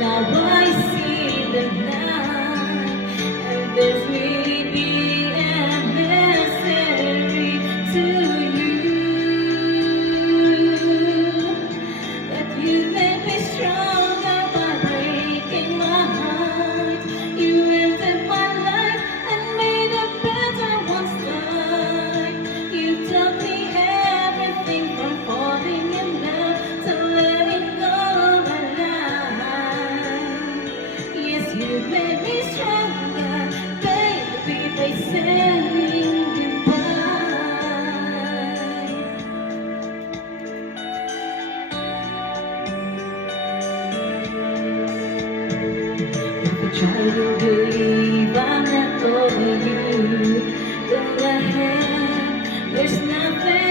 now I see the light, and there's really being a mystery to you. But you made me stronger by breaking my heart. You entered my life and made a better one start. You taught me everything from falling in love to letting go of life. Yes, you made me stronger, baby, by saying goodbye. If you try to believe I'm not over you, go ahead, there's nothing